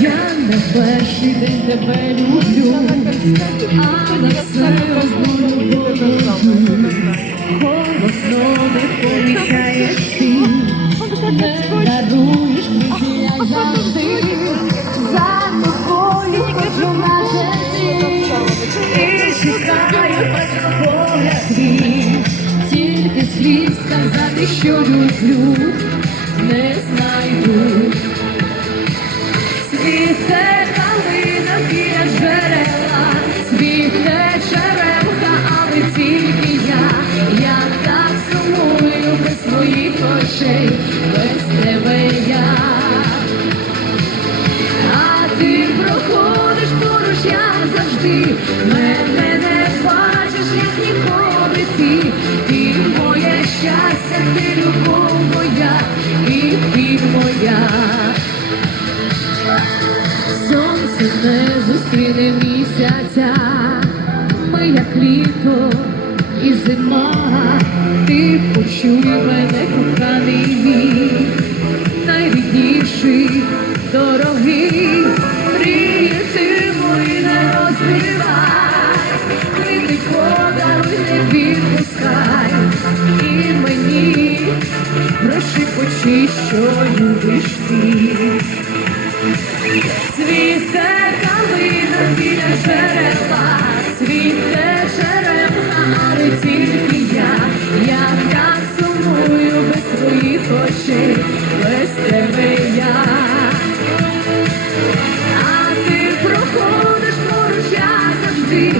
Я не перший день тебе люблю, а на все розбудову Голосно не помічаєш ти, не даруєш мені, як завжди. За тобою ходжу на житті і шукаю погляд твій. Тільки слів сказати, що люблю, не знайду. Світе калина біля джерела, світе черемха, але тільки я, я так сумую без твоїх очей, без тебе я. А ти проходиш поруч, завжди, мене не бачиш, як ніколи ти, ти моє щастя, ти любов моя, місяця, ми як літо і зима, ти почуй мене, коханий мій, найрідніший, дорогий, мрії ти мої не розбивай, квіти подаруй, не відпускай, і мені прошепочи, що любиш ти. Калина біля джерела, цвіте черемха, але тільки я, я сумую без своїх очей, без тебе я. А ти проходиш поруч, завжди,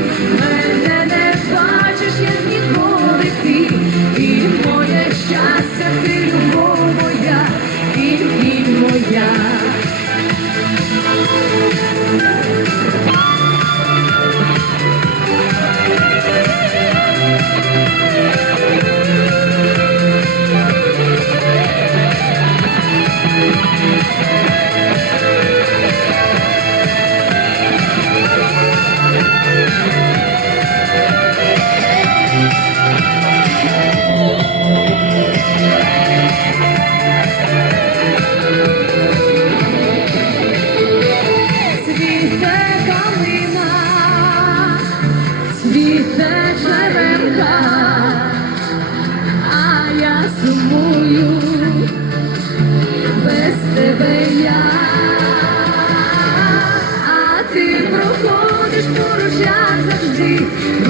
очах завжди.